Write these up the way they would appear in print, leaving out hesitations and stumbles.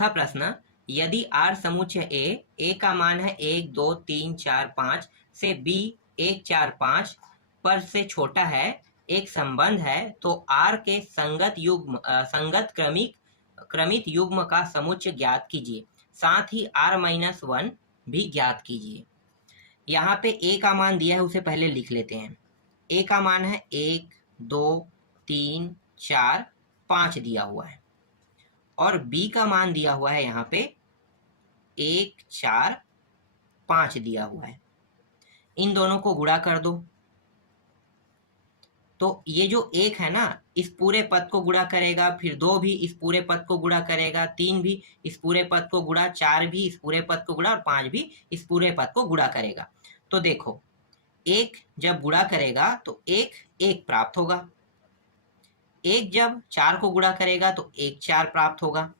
चौथा प्रश्न, यदि R समुच्चय A का मान है 1, 2, 3, 4, 5 से B 1, 4, 5 पर से छोटा है, एक संबंध है, तो R के संगत क्रमित युग्म का समुच्चय ज्ञात कीजिए, साथ ही R-1 भी ज्ञात कीजिए। यहाँ पे A का मान दिया है, उसे पहले लिख लेते हैं। A का मान है 1, 2, 3, 4, 5 दिया हुआ है, और B का मान दिया हुआ है यहाँ पे 1, 4, 5 दिया हुआ है। इन दोनों को गुणा कर दो, तो ये जो 1 है ना, इस पूरे पद को गुणा करेगा, फिर 2 भी इस पूरे पद को गुणा करेगा, 3 भी इस पूरे पद को गुणा, 4 भी इस पूरे पद को गुणा, और 5 भी इस पूरे पद को गुणा करेगा। तो देखो, 1 जब गुणा करेगा तो 1 प्राप्त होगा, 1 जब 4 को गुणा करेगा तो 1 4 प्राप्त होगा,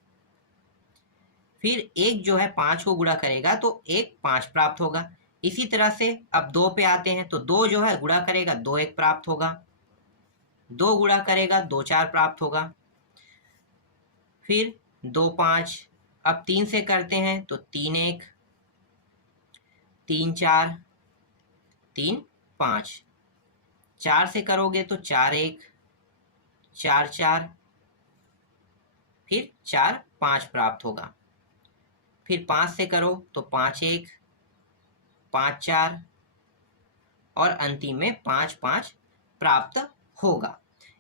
फिर 1 जो है 5 को गुणा करेगा तो 1 5 प्राप्त होगा। इसी तरह से अब 2 पे आते हैं, तो 2 जो है गुणा करेगा 2 1 प्राप्त होगा, 2 गुणा करेगा 2 4 प्राप्त होगा, फिर 2 5, अब 3 से करते हैं तो 3 1, 3 4, 3 5, 4 से करोगे तो 4 1, 4 4, फिर 4 5 प्राप्त होगा, फिर 5 से करो तो 5 1, 5 4, और अंतिम में 5 5 प्राप्त होगा।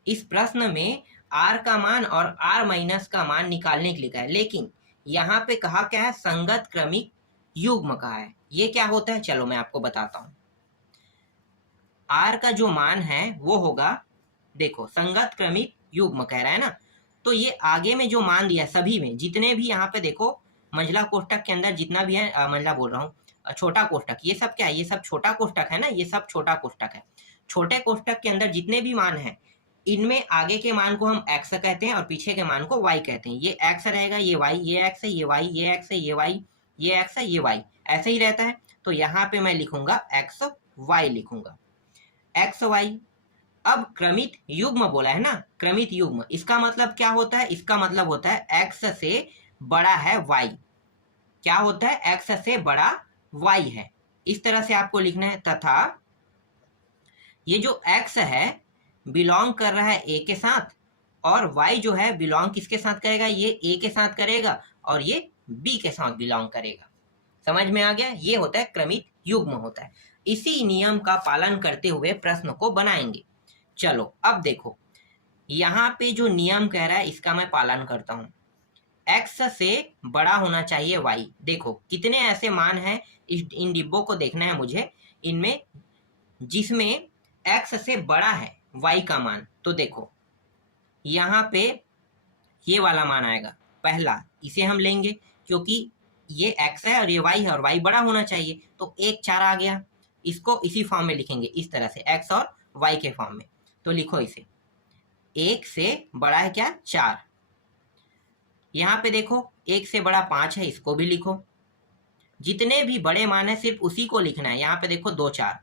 इस प्रश्न में R का मान और R- का मान निकालने के लिए कहा है, लेकिन यहाँ पे कहा क्या है, संगत क्रमिक युग्म कहा है। ये क्या होता है, चलो मैं आपको बताता हूँ। R का जो मान है वो होगा, देखो संगत क्रमिक युग्म कह रहा है ना, तो ये आगे में जो मान दिया है सभी में, जितने भी यहाँ पे देखो मंझला कोष्ठक के अंदर जितना भी है, मंझला बोल रहा हूँ, छोटा कोष्ठक, ये सब क्या है, ये सब छोटा कोष्ठक है ना, ये सब छोटा कोष्ठक है। छोटे कोष्ठक के अंदर जितने भी मान हैं, इनमें आगे के मान को हम x कहते हैं और पीछे के मान को y कहते हैं। ये x रहेगा, ये y, ये x है, ये y, ये x है, ये y, ये x है, ये y, ऐसे ही रहता है। तो यहाँ पे मैं लिखूंगा x y, लिखूंगा x y। अब क्रमित युग्म बोला है ना, क्रमित युग्म, इसका मतलब क्या होता है, इसका मतलब होता है x से बड़ा है y। क्या होता है, x से बड़ा y है, इस तरह से आपको लिखना है। तथा ये जो x है बिलोंग कर रहा है a के साथ, और y जो है बिलोंग किसके साथ करेगा, ये a के साथ करेगा और ये b के साथ बिलोंग करेगा। समझ में आ गया, ये होता है क्रमित युग्म होता है। इसी नियम का पालन करते हुए प्रश्न को बनाएंगे। चलो अब देखो, यहाँ पे जो नियम कह रहा है इसका मैं पालन करता हूँ। x से बड़ा होना चाहिए y। देखो कितने ऐसे मान हैं, इन डिब्बों को देखना है मुझे, इनमें जिसमें x से बड़ा है y का मान। तो देखो यहाँ पे ये वाला मान आएगा पहला, इसे हम लेंगे क्योंकि ये x है और ये y है और y बड़ा होना चाहिए, तो 1 4 आ गया। इसको इसी फॉर्म में लिखेंगे, इस तरह से x और y के फॉर्म में। तो लिखो इसे, 1 से बड़ा है क्या, 4। यहाँ पे देखो 1 से बड़ा 5 है, इसको भी लिखो। जितने भी बड़े मान है सिर्फ उसी को लिखना है। यहाँ पे देखो 2 4,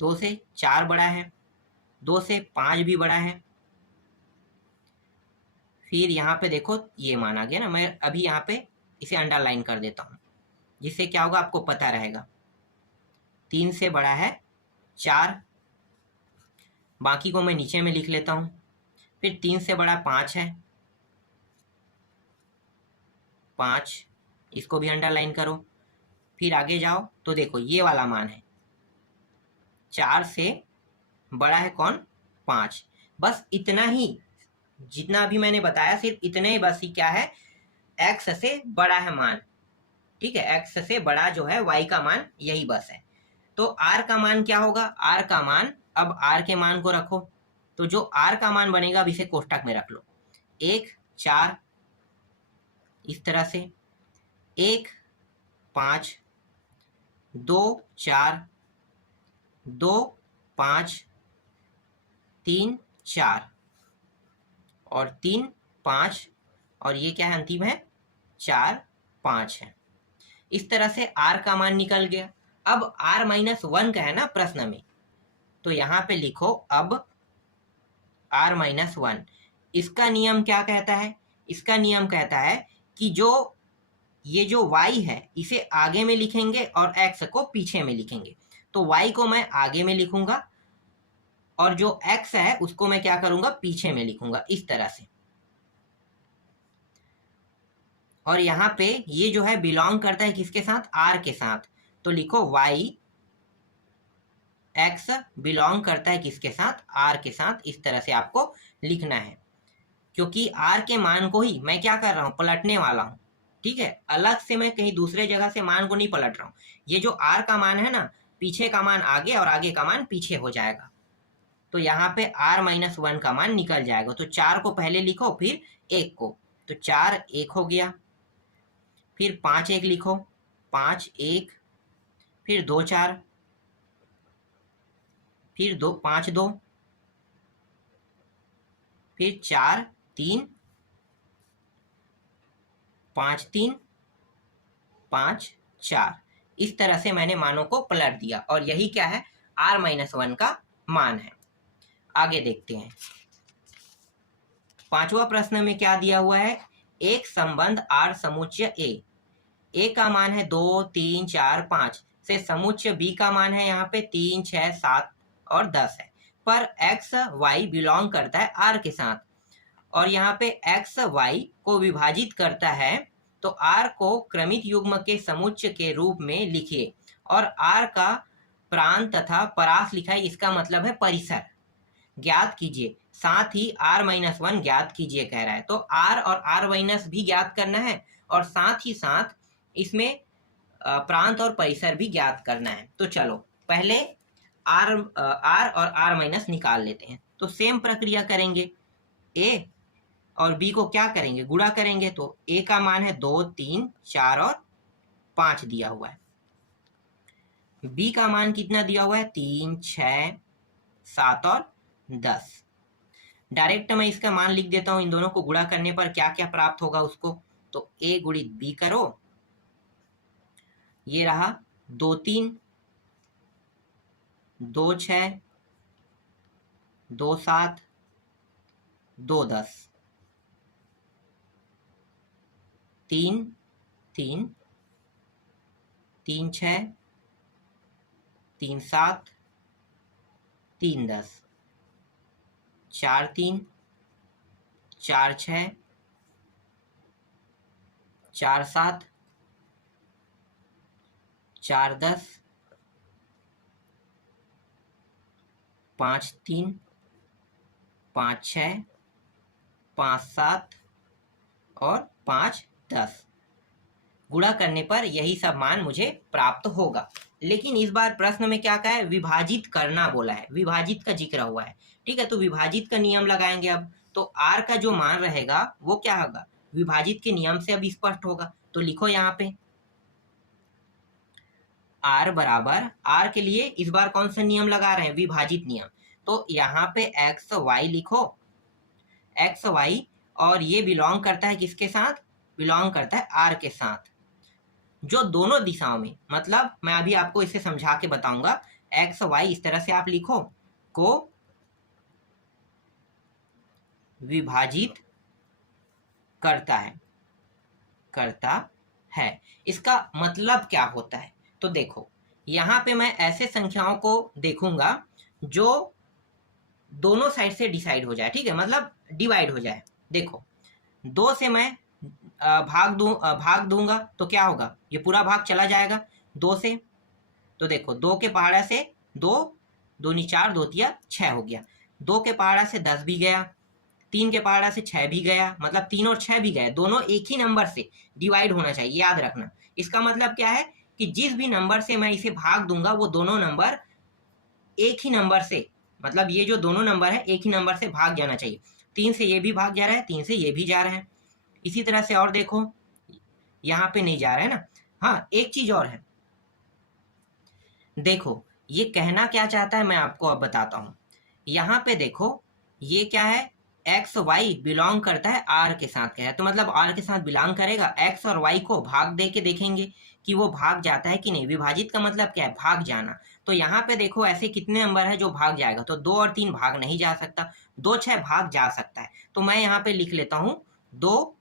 2 से 4 बड़ा है, 2 से 5 भी बड़ा है। फिर यहाँ पे देखो ये मान आ गया ना, मैं अभी यहाँ पे इसे अंडरलाइन कर देता हूँ, जिससे क्या होगा आपको पता रहेगा। 3 से बड़ा है 4, बाकी को मैं नीचे में लिख लेता हूँ। फिर 3 से बड़ा 5 है, 5, इसको भी अंडरलाइन करो। फिर आगे जाओ तो देखो ये वाला मान है, 4 से बड़ा है कौन, 5। बस इतना ही, जितना अभी मैंने बताया सिर्फ इतने ही, बस ही क्या है, x से बड़ा है मान। ठीक है, x से बड़ा जो है y का मान, यही बस है। तो r का मान क्या होगा, r का मान, अब r के मान को रखो, तो जो r का मान बनेगा अब इसे कोष्ठक में रख लो। 1 4, इस तरह से 1 5, 2 4, 2 5, 3 4, और 3 5, और ये क्या है अंतिम है, 4 5 है। इस तरह से r का मान निकल गया। अब r-1 का है ना प्रश्न में, तो यहाँ पे लिखो अब r-1। इसका नियम क्या कहता है, इसका नियम कहता है कि जो ये जो y है इसे आगे में लिखेंगे और x को पीछे में लिखेंगे। तो y को मैं आगे में लिखूंगा और जो x है उसको मैं क्या करूंगा, पीछे में लिखूंगा, इस तरह से। और यहाँ पे ये जो है बिलोंग करता है किसके साथ, r के साथ। तो लिखो y x बिलोंग करता है किसके साथ, r के साथ। इस तरह से आपको लिखना है, क्योंकि r के मान को ही मैं क्या कर रहा हूँ, पलटने वाला हूँ। ठीक है, अलग से मैं कहीं दूसरे जगह से मान को नहीं पलट रहा हूँ। ये जो r का मान है ना, पीछे का मान आगे और आगे का मान पीछे हो जाएगा। तो यहाँ पे r-1 का मान निकल जाएगा। तो 4 को पहले लिखो फिर 1 को, तो 4 1 हो गया। फिर 5 1 लिखो, 5 1, फिर 2 4, फिर 2 5 2, फिर 4 3, 5 3, 5 4। इस तरह से मैंने मानों को पलट दिया और यही क्या है, r-1 का मान है। आगे देखते हैं। पांचवा प्रश्न में क्या दिया हुआ है, एक संबंध r समुच्चय a का मान है 2 3 4 5 से समुच्चय b का मान है यहाँ पे 3 6 7 और 10 है, पर x y बिलोंग करता है r के साथ और यहाँ पे x y को विभाजित करता है। तो r को क्रमित युग्म के समुच्चय के रूप में लिखिए और r का प्रांत तथा परास लिखा है, इसका मतलब है परिसर ज्ञात कीजिए, साथ ही r-1 ज्ञात कीजिए कह रहा है। तो r और r- भी ज्ञात करना है और साथ ही साथ इसमें प्रांत और परिसर भी ज्ञात करना है। तो चलो पहले r और r- निकाल लेते हैं। तो सेम प्रक्रिया करेंगे, a और b को क्या करेंगे, गुणा करेंगे। तो a का मान है 2 3 4 और 5 दिया हुआ है, b का मान कितना दिया हुआ है, 3 6 7 और 10। डायरेक्ट मैं इसका मान लिख देता हूं, इन दोनों को गुणा करने पर क्या क्या प्राप्त होगा उसको। तो a गुणित b करो, ये रहा 2 3 2 6 2 7 2 10, 3 3 3 6 3 7 3 10, 4 3 4 6 4 7 4 10, 5 3 5 6 5 7 और 5 10। गुणा करने पर यही सब मान मुझे प्राप्त होगा। लेकिन इस बार प्रश्न में क्या कहा है, विभाजित करना बोला है, विभाजित का जिक्र हुआ है। ठीक है, तो विभाजित का नियम लगाएंगे अब। तो r का जो मान रहेगा वो क्या होगा, विभाजित के नियम से अब स्पष्ट होगा। तो लिखो यहाँ पे r बराबर, r के लिए इस बार कौन सा नियम लगा रहे हैं, विभाजित नियम। तो यहाँ पे x y लिखो, x y, और ये बिलोंग करता है किसके साथ, बिलोंग करता है r के साथ। जो दोनों दिशाओं में, मतलब मैं अभी आपको इसे समझा के बताऊंगा, x y इस तरह से आप लिखो, को विभाजित करता है। इसका मतलब क्या होता है, तो देखो यहाँ पे मैं ऐसे संख्याओं को देखूंगा जो दोनों साइड से डिसाइड हो जाए। ठीक है, मतलब डिवाइड हो जाए। देखो 2 से मैं भाग दूंगा तो क्या होगा, ये पूरा भाग चला जाएगा 2 से। तो देखो 2 के पहाड़ा से 2 दूनी 4, 2 तिया 6 हो गया। 2 के पहाड़ा से 10 भी गया, 3 के पहाड़ा से 6 भी गया, मतलब 3 और 6 भी गए। दोनों एक ही नंबर से डिवाइड होना चाहिए, याद रखना। इसका मतलब क्या है कि जिस भी नंबर से मैं इसे भाग दूंगा वो दोनों नंबर एक ही नंबर से, मतलब ये जो दोनों नंबर है एक ही नंबर से भाग जाना चाहिए। 3 से ये भी भाग जा रहा है, 3 से ये भी जा रहा है। इसी तरह से और देखो यहाँ पे नहीं जा रहा है ना। हाँ, एक चीज और है, देखो ये कहना क्या चाहता है मैं आपको अब बताता हूँ। यहाँ पे देखो ये क्या है, एक्स वाई बिलोंग करता है आर के साथ, क्या है तो मतलब आर के साथ बिलोंग करेगा। एक्स और वाई को भाग दे के देखेंगे कि वो भाग जाता है कि नहीं। विभाजित का मतलब क्या है, भाग जाना। तो यहाँ पे देखो ऐसे कितने नंबर है जो भाग जाएगा, तो 2 और 3 भाग नहीं जा सकता, 2 6 भाग जा सकता है। तो मैं यहाँ पे लिख लेता हूँ 2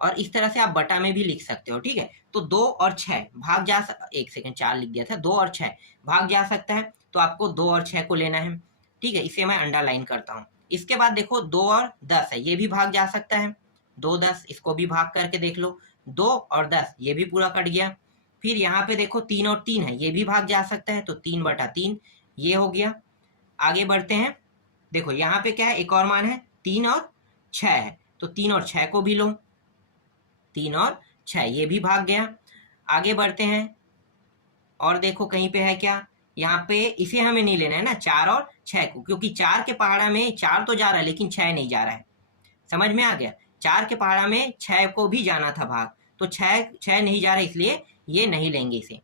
और इस तरह से आप बटा में भी लिख सकते हो, ठीक है। तो 2 और 6 भाग जा एक सेकंड 4 लिख दिया था, 2 और 6 भाग जा सकता है, तो आपको 2 और 6 को लेना है, ठीक है। इसे मैं अंडरलाइन करता हूँ। इसके बाद देखो 2 और 10 है, ये भी भाग जा सकता है, 2 10 इसको भी भाग करके देख लो, 2 और 10 ये भी पूरा कट गया। फिर यहाँ पे देखो 3 और 3 है, ये भी भाग जा सकता है, तो 3/3 ये हो गया। आगे बढ़ते हैं, देखो यहाँ पे क्या है, एक और मान है 3 और 6 है, तो 3 और 6 को भी लो, 3 और 6 ये भी भाग गया। आगे बढ़ते हैं और देखो कहीं पे है क्या, यहाँ पे इसे हमें नहीं लेना है ना, 4 और 6 को, क्योंकि 4 के पहाड़ा में 4 तो जा रहा है लेकिन 6 नहीं जा रहा है, समझ में आ गया। 4 के पहाड़ा में 6 को भी जाना था भाग, तो 6 नहीं जा रहा है, इसलिए ये नहीं लेंगे इसे।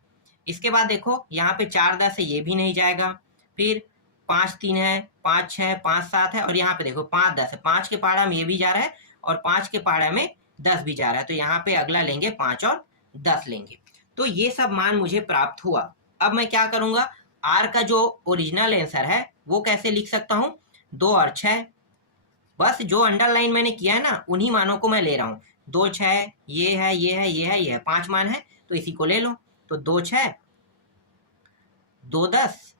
इसके बाद देखो यहाँ पे 4 10 है, ये भी नहीं जाएगा। फिर 5 3 है, 5 6 5 7 है, और यहाँ पे देखो 5 10 है, 5 के पहाड़ा में ये भी जा रहा है और 5 के पहाड़ा में 10 भी जा रहा है, तो यहाँ पे अगला लेंगे 5 और 10 लेंगे। तो ये सब मान मुझे प्राप्त हुआ। अब मैं क्या करूंगा, आर का जो ओरिजिनल आंसर है वो कैसे लिख सकता हूँ, 2 और 6, बस जो अंडरलाइन मैंने किया है ना उन्हीं मानों को मैं ले रहा हूँ। 2 6 ये है, ये है, ये है, ये है, 5 मान है, तो इसी को ले लो। तो 2 6 2 10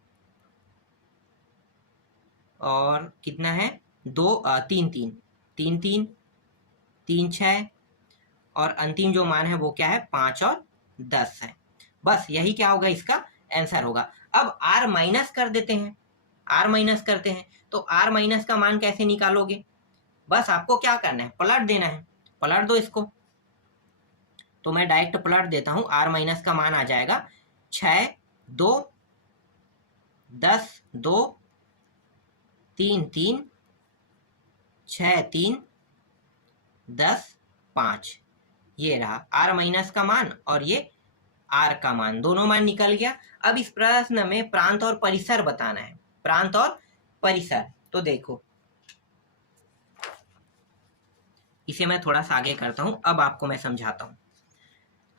और कितना है, 2 3 3 3 3 3 6, और अंतिम जो मान है वो क्या है, 5 और 10 है। बस यही क्या होगा, इसका आंसर होगा। अब आर माइनस कर देते हैं, आर माइनस करते हैं, तो आर माइनस का मान कैसे निकालोगे, बस आपको क्या करना है, पलट देना है, पलट दो इसको। तो मैं डायरेक्ट पलट देता हूं, आर माइनस का मान आ जाएगा 6 2 10 2 3 3 6 3 10 5, ये रहा आर माइनस का मान और ये आर का मान, दोनों मान निकल गया। अब इस प्रश्न में प्रांत और परिसर बताना है, प्रांत और परिसर। तो देखो इसे मैं थोड़ा सा आगे करता हूं, अब आपको मैं समझाता हूं।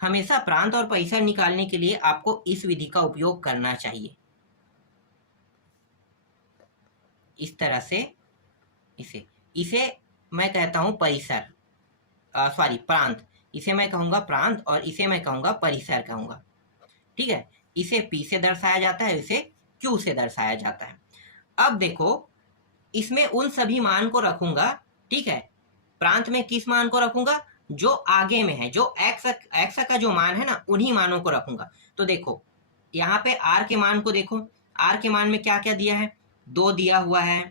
हमेशा प्रांत और परिसर निकालने के लिए आपको इस विधि का उपयोग करना चाहिए, इस तरह से। इसे इसे मैं कहता हूं परिसर, सॉरी प्रांत, इसे मैं कहूंगा प्रांत और इसे मैं कहूंगा परिसर कहूंगा, ठीक है। इसे P से दर्शाया जाता है, इसे Q से दर्शाया जाता है। अब देखो इसमें उन सभी मान को रखूंगा, ठीक है। प्रांत में किस मान को रखूंगा, जो आगे में है, जो x का जो मान है ना उन्हीं मानों को रखूंगा। तो देखो यहाँ पे r के मान को देखो, r के मान में क्या क्या दिया है, 2 दिया हुआ है,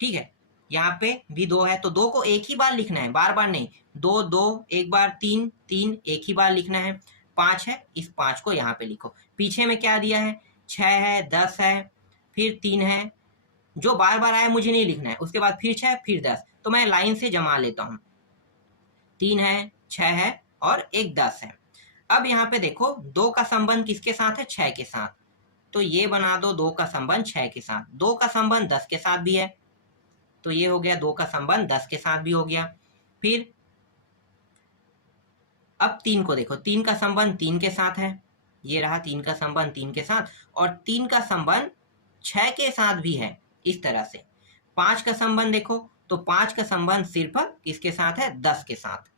ठीक है। यहाँ पे भी 2 है, तो 2 को एक ही बार लिखना है, बार बार नहीं, 2 2 एक बार, 3 3 एक ही बार लिखना है। 5 है, इस 5 को यहाँ पे लिखो। पीछे में क्या दिया है, 6 है, 10 है, फिर 3 है, जो बार बार आया मुझे नहीं लिखना है, उसके बाद फिर 6 फिर 10, तो मैं लाइन से जमा लेता हूँ। 3 है, 6 है और एक 10 है। अब यहाँ पे देखो 2 का संबंध किसके साथ है, 6 के साथ, तो ये बना दो 2 का संबंध 6 के साथ। 2 का संबंध 10 के साथ भी है, तो ये हो गया 2 का संबंध 10 के साथ भी हो गया। फिर अब 3 को देखो, 3 का संबंध 3 के साथ है, ये रहा 3 का संबंध 3 के साथ, और 3 का संबंध 6 के साथ भी है, इस तरह से। 5 का संबंध देखो, तो 5 का संबंध सिर्फ किसके साथ है, 10 के साथ,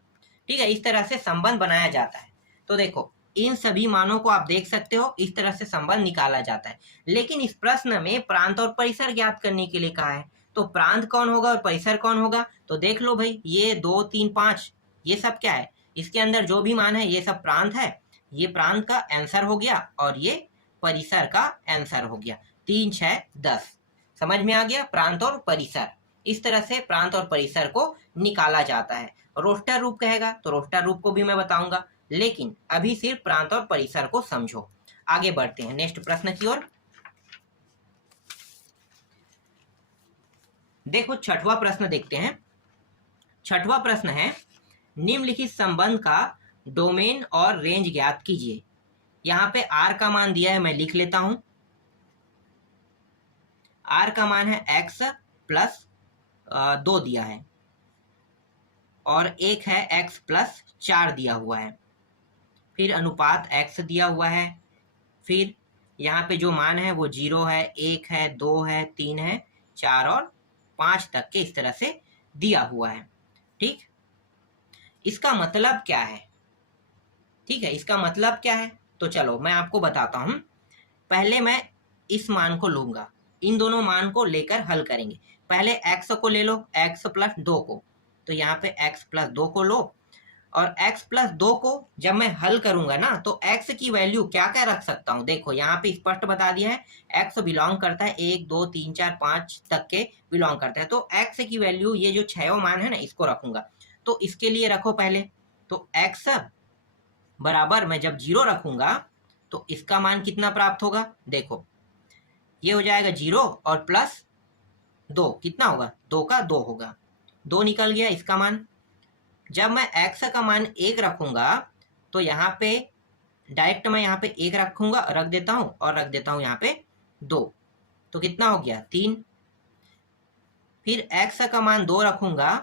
ठीक है। इस तरह से संबंध बनाया जाता है। तो देखो इन सभी मानों को आप देख सकते हो, इस तरह से संबंध निकाला जाता है। लेकिन इस प्रश्न में प्रांत और परिसर ज्ञात करने के लिए कहा है, तो प्रांत कौन होगा और परिसर कौन होगा, तो देख लो भाई, ये 2 3 5 ये सब क्या है, इसके अंदर जो भी मान है ये सब प्रांत है, ये प्रांत का आंसर हो गया और ये परिसर का आंसर हो गया। 3 6 10, समझ में आ गया, प्रांत और परिसर। इस तरह से प्रांत और परिसर को निकाला जाता है। रोस्टर रूप कहेगा तो रोस्टर रूप को भी मैं बताऊंगा, लेकिन अभी सिर्फ प्रांत और परिसर को समझो। आगे बढ़ते हैं नेक्स्ट प्रश्न की ओर। देखो छठवां प्रश्न देखते हैं। छठवां प्रश्न है, निम्नलिखित संबंध का डोमेन और रेंज ज्ञात कीजिए। यहाँ पे r का मान दिया है, मैं लिख लेता हूं। r का मान है x प्लस 2 दिया है, और एक है x प्लस 4 दिया हुआ है, फिर अनुपात x दिया हुआ है, फिर यहाँ पे जो मान है वो 0 है, 1 है, 2 है, 3 है, 4 और 5 तक के इस तरह से दिया हुआ है, ठीक। इसका मतलब क्या है, ठीक है, इसका मतलब क्या है, तो चलो मैं आपको बताता हूं। पहले मैं इस मान को लूंगा, इन दोनों मान को लेकर हल करेंगे। पहले x को ले लो, x प्लस 2 को, तो यहाँ पे x प्लस 2 को लो, और x प्लस 2 को जब मैं हल करूंगा ना, तो x की वैल्यू क्या क्या रख सकता हूँ, देखो यहाँ पे स्पष्ट बता दिया है, x बिलोंग करता है 1 2 3 4 5 तक के बिलोंग करता है, तो x की वैल्यू ये जो 6 मान है ना, इसको रखूंगा। तो इसके लिए रखो पहले, तो x बराबर मैं जब 0 रखूंगा तो इसका मान कितना प्राप्त होगा, देखो ये हो जाएगा 0 और प्लस 2 कितना होगा, 2 का 2 होगा, 2 निकल गया इसका मान। जब मैं x का मान 1 रखूंगा तो यहाँ पे डायरेक्ट मैं यहाँ पे 1 रखूंगा, रख देता हूँ, और रख देता हूँ यहाँ पे 2, तो कितना हो गया 3। फिर x का मान 2 रखूंगा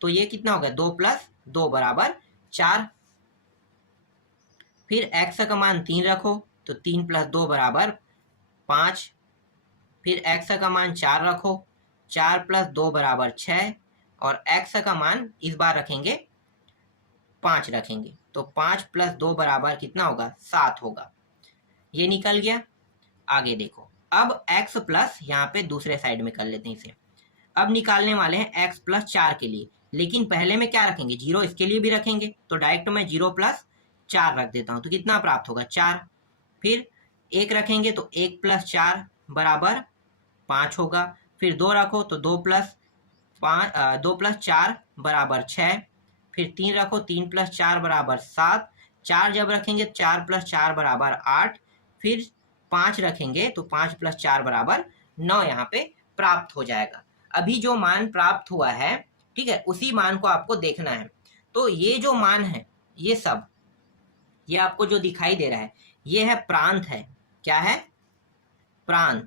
तो ये कितना होगा, 2 प्लस 2 बराबर 4। फिर x का मान 3 रखो तो 3 प्लस 2 बराबर 5। फिर x का मान 4 रखो, 4 प्लस 2 बराबर 6, और x का मान इस बार रखेंगे 5 रखेंगे, तो 5 प्लस 2 बराबर कितना होगा, 7 होगा, ये निकल गया। आगे देखो, अब x प्लस यहाँ पे दूसरे साइड में कर लेते हैं इसे। अब निकालने वाले हैं x प्लस 4 के लिए, लेकिन पहले में क्या रखेंगे, 0 इसके लिए भी रखेंगे, तो डायरेक्ट मैं 0 प्लस 4 रख देता हूँ, तो कितना प्राप्त होगा 4। फिर 1 रखेंगे तो 1 प्लस 4 बराबर 5 होगा। फिर 2 रखो तो 2 प्लस 4 बराबर 6। फिर 3 रखो, 3 प्लस 4 बराबर 7। 4 जब रखेंगे 4 प्लस 4 बराबर 8। फिर 5 रखेंगे तो 5 प्लस 4 बराबर 9 यहाँ पे प्राप्त हो जाएगा। अभी जो मान प्राप्त हुआ है, ठीक है, उसी मान को आपको देखना है। तो ये जो मान है, ये सब, ये आपको जो दिखाई दे रहा है, ये है प्रांत है, क्या है, प्रांत,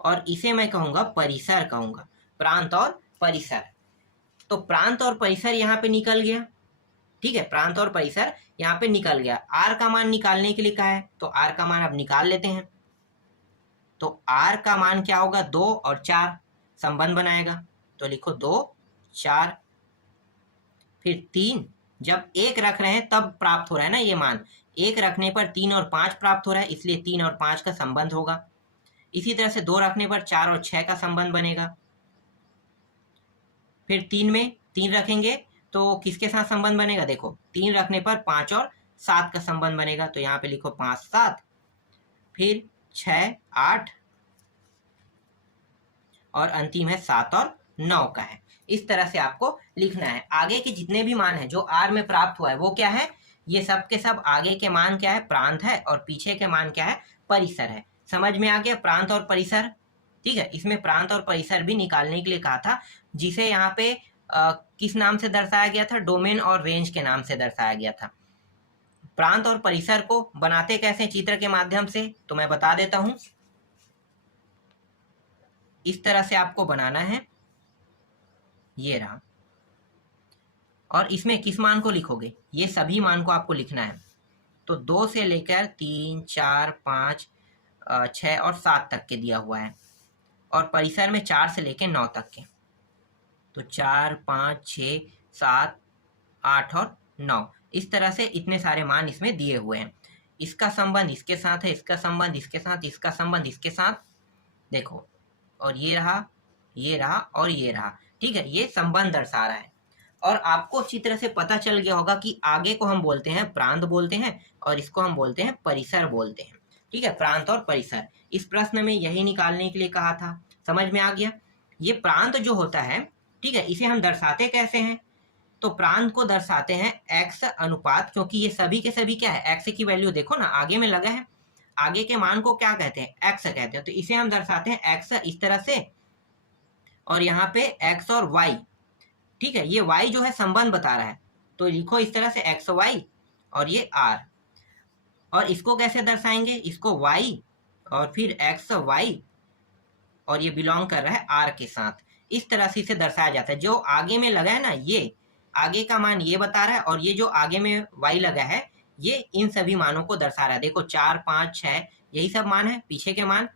और इसे मैं कहूंगा परिसर कहूंगा, प्रांत और परिसर। तो प्रांत और परिसर यहाँ पे निकल गया, ठीक है, प्रांत और परिसर यहाँ पे निकल गया। आर का मान निकालने के लिए कहा है, तो आर का मान अब निकाल लेते हैं। तो आर का मान क्या होगा, 2 और 4 संबंध बनाएगा, तो लिखो 2 4। फिर 3 जब 1 रख रहे हैं तब प्राप्त हो रहा है ना ये मान, 1 रखने पर 3 और 5 प्राप्त हो रहा है, इसलिए 3 और 5 का संबंध होगा। इसी तरह से 2 रखने पर 4 और 6 का संबंध बनेगा। फिर 3 में 3 रखेंगे तो किसके साथ संबंध बनेगा, देखो 3 रखने पर 5 और 7 का संबंध बनेगा, तो यहाँ पे लिखो 5 7। फिर 6 8, और अंतिम है 7 और 9 का है। इस तरह से आपको लिखना है। आगे के जितने भी मान है जो आर में प्राप्त हुआ है वो क्या है, ये सब के सब आगे के मान क्या है, प्रांत है, और पीछे के मान क्या है, परिसर है। समझ में आ गया प्रांत और परिसर, ठीक है। इसमें प्रांत और परिसर भी निकालने के लिए कहा था, जिसे यहाँ पे किस नाम से दर्शाया गया था, डोमेन और रेंज के नाम से दर्शाया गया था। प्रांत और परिसर को बनाते कैसे, चित्र के माध्यम से, तो मैं बता देता हूं। इस तरह से आपको बनाना है, ये रहा, और इसमें किस मान को लिखोगे, ये सभी मान को आपको लिखना है। तो 2 से लेकर 3 4 5 6 और 7 तक के दिया हुआ है, और परिसर में 4 से लेकर 9 तक के, तो 4 5 6 7 8 और 9, इस तरह से इतने सारे मान इसमें दिए हुए हैं। इसका संबंध इसके साथ है, इसका संबंध इसके साथ, इसका संबंध इसके साथ, देखो, और ये रहा, ये रहा, और ये रहा, ठीक है, ये संबंध दर्शा रहा है। और आपको अच्छी तरह से पता चल गया होगा कि आगे को हम बोलते हैं प्रांत बोलते हैं, और इसको हम बोलते हैं परिसर बोलते हैं, ठीक है, प्रांत और परिसर। इस प्रश्न में यही निकालने के लिए कहा था, समझ में आ गया। ये प्रांत जो होता है, ठीक है, इसे हम दर्शाते कैसे हैं, तो प्रांत को दर्शाते हैं x अनुपात, क्योंकि ये सभी के सभी क्या है, x की वैल्यू देखो ना आगे में लगा है, आगे के मान को क्या कहते हैं, x कहते हैं, तो इसे हम दर्शाते हैं x इस तरह से, और यहाँ पे x और y, ठीक है, ये y जो है संबंध बता रहा है, तो लिखो इस तरह से x y, और ये r। और इसको कैसे दर्शाएंगे, इसको y और फिर x y, और ये बिलोंग कर रहा है r के साथ, इस तरह से इसे दर्शाया जाता है। जो आगे में लगा है ना, ये आगे का मान ये बता रहा है, और ये जो आगे में y लगा है ये इन सभी मानों को दर्शा रहा है। देखो 4 5 6 यही सब मान है, पीछे के मान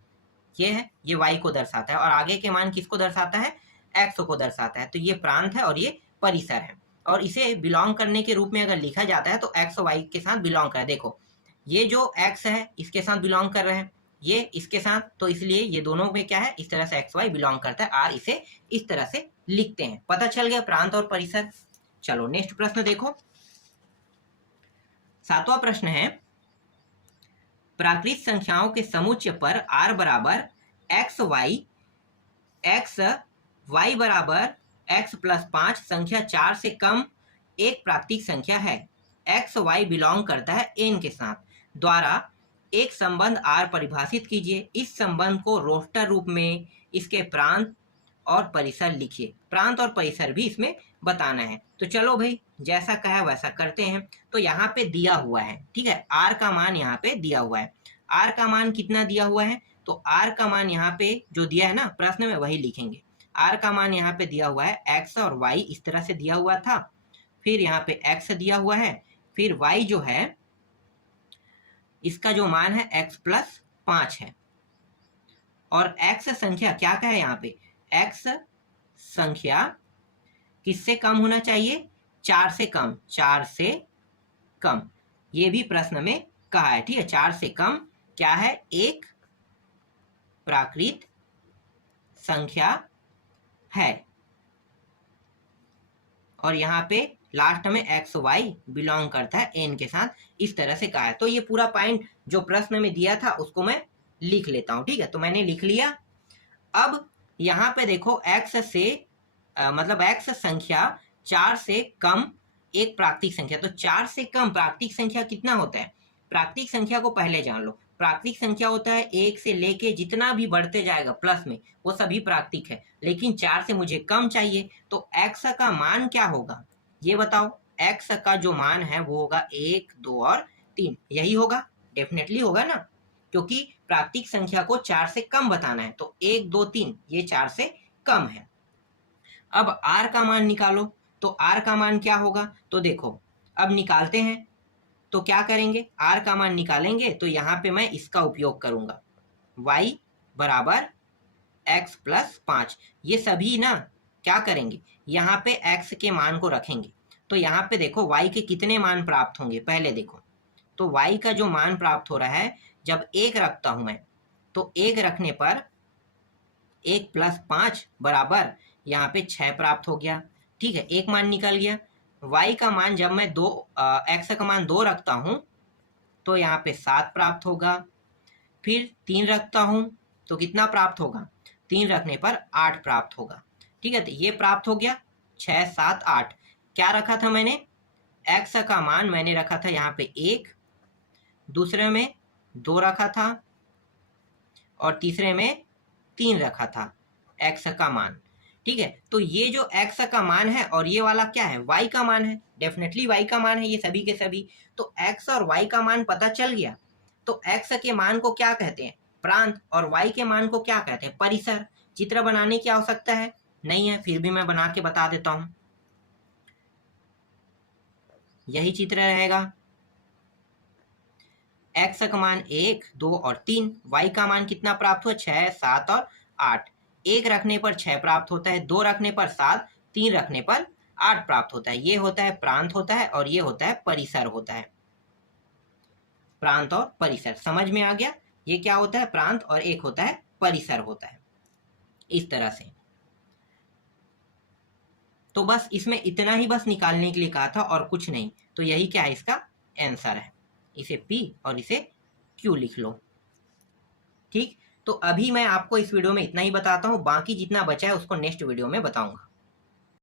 ये है, ये y को दर्शाता है, और आगे के मान किसको दर्शाता है, x को दर्शाता है। तो ये प्रांत है और ये परिसर है। और इसे बिलोंग करने के रूप में अगर लिखा जाता है तो एक्स और वाई के साथ बिलोंग कर, देखो ये जो एक्स है इसके साथ बिलोंग कर रहे हैं, ये इसके साथ, तो इसलिए ये दोनों में क्या है, इस तरह से एक्स वाई बिलोंग करता है, आर इसे इस तरह से लिखते हैं। पता चल गया प्रांत और परिसर। चलो नेक्स्ट प्रश्न देखो, 7वां प्रश्न है, प्राकृत संख्याओं के समुच्चय पर r बराबर एक्स वाई बराबर x प्लस 5 संख्या 4 से कम एक प्राकृतिक संख्या है, एक्स वाई बिलोंग करता है n के साथ, द्वारा एक संबंध r परिभाषित कीजिए। इस संबंध को रोस्टर रूप में इसके प्रांत और परिसर लिखिए। प्रांत और परिसर भी इसमें बताना है। तो चलो भाई जैसा कहा वैसा करते हैं। तो यहाँ पे दिया हुआ है, ठीक है, r का मान यहाँ पे दिया हुआ है। r का मान कितना दिया हुआ है, तो r का मान यहाँ पे जो दिया है ना प्रश्न में वही लिखेंगे। r का मान यहाँ पे दिया हुआ है x और y इस तरह से दिया हुआ था, फिर यहाँ पे x दिया हुआ है, फिर y जो है इसका जो मान है x प्लस 5 है, और x संख्या क्या है यहाँ पे, x संख्या किससे कम होना चाहिए, 4 से कम, 4 से कम, ये भी प्रश्न में कहा है, ठीक है। 4 से कम क्या है, एक प्राकृत संख्या है, और यहाँ पे लास्ट में एक्स वाई बिलोंग करता है n के साथ, इस तरह से कहा है। तो ये पूरा पॉइंट जो प्रश्न में दिया था उसको मैं लिख लेता हूँ, ठीक है। तो मैंने लिख लिया। अब यहाँ पे देखो x से मतलब x संख्या 4 से कम एक प्राकृतिक संख्या, तो 4 से कम प्राकृतिक संख्या कितना होता है, प्राकृतिक संख्या को पहले जान लो। प्राकृतिक संख्या होता है 1 से लेके जितना भी बढ़ते जाएगा प्लस में वो सभी प्राकृतिक है, लेकिन 4 से मुझे कम चाहिए, तो x का मान क्या होगा ये बताओ। x का जो मान है वो होगा 1, 2 और 3, यही होगा, डेफिनेटली होगा ना, क्योंकि प्राकृतिक संख्या को 4 से कम बताना है, तो 1, 2, 3 ये 4 से कम है। अब r का मान निकालो, तो r का मान क्या होगा, तो देखो अब निकालते हैं। तो क्या करेंगे, r का मान निकालेंगे तो यहाँ पे मैं इसका उपयोग करूंगा, y बराबर x प्लस 5, ये सभी ना क्या करेंगे, यहाँ पे x के मान को रखेंगे। तो यहाँ पे देखो y के कितने मान प्राप्त होंगे, पहले देखो, तो y का जो मान प्राप्त हो रहा है, जब 1 रखता हूं मैं, तो 1 रखने पर 1 प्लस 5 बराबर यहाँ पे 6 प्राप्त हो गया, ठीक है, एक मान निकल गया। y का मान जब मैं x का मान 2 रखता हूं तो यहाँ पे 7 प्राप्त होगा, फिर 3 रखता हूं तो कितना प्राप्त होगा, 3 रखने पर 8 प्राप्त होगा, ठीक है। तो ये प्राप्त हो गया 6, 7, 8। क्या रखा था मैंने, x का मान मैंने रखा था यहाँ पे 1, दूसरे में 2 रखा था, और तीसरे में 3 रखा था x का मान, ठीक है। तो ये जो x का मान है और ये वाला क्या है, y का मान है, डेफिनेटली y का मान है ये सभी के सभी। तो x और y का मान पता चल गया, तो x के मान को क्या कहते हैं, प्रांत, और y के मान को क्या कहते हैं, परिसर। चित्र बनाने की आवश्यकता है नहीं है, फिर भी मैं बना के बता देता हूं, यही चित्र रहेगा। x का मान 1, 2 और 3, y का मान कितना प्राप्त हुआ, 6, 7 और 8। 1 रखने पर 6 प्राप्त होता है, 2 रखने पर 7, 3 रखने पर 8 प्राप्त होता है। ये होता है प्रांत होता है, और ये होता है परिसर होता है। प्रांत और परिसर समझ में आ गया, ये क्या होता है प्रांत, और एक होता है परिसर होता है, इस तरह से। तो बस इसमें इतना ही बस निकालने के लिए कहा था और कुछ नहीं, तो यही क्या है इसका आंसर है। इसे P और इसे Q लिख लो, ठीक। तो अभी मैं आपको इस वीडियो में इतना ही बताता हूँ, बाकी जितना बचा है उसको नेक्स्ट वीडियो में बताऊंगा।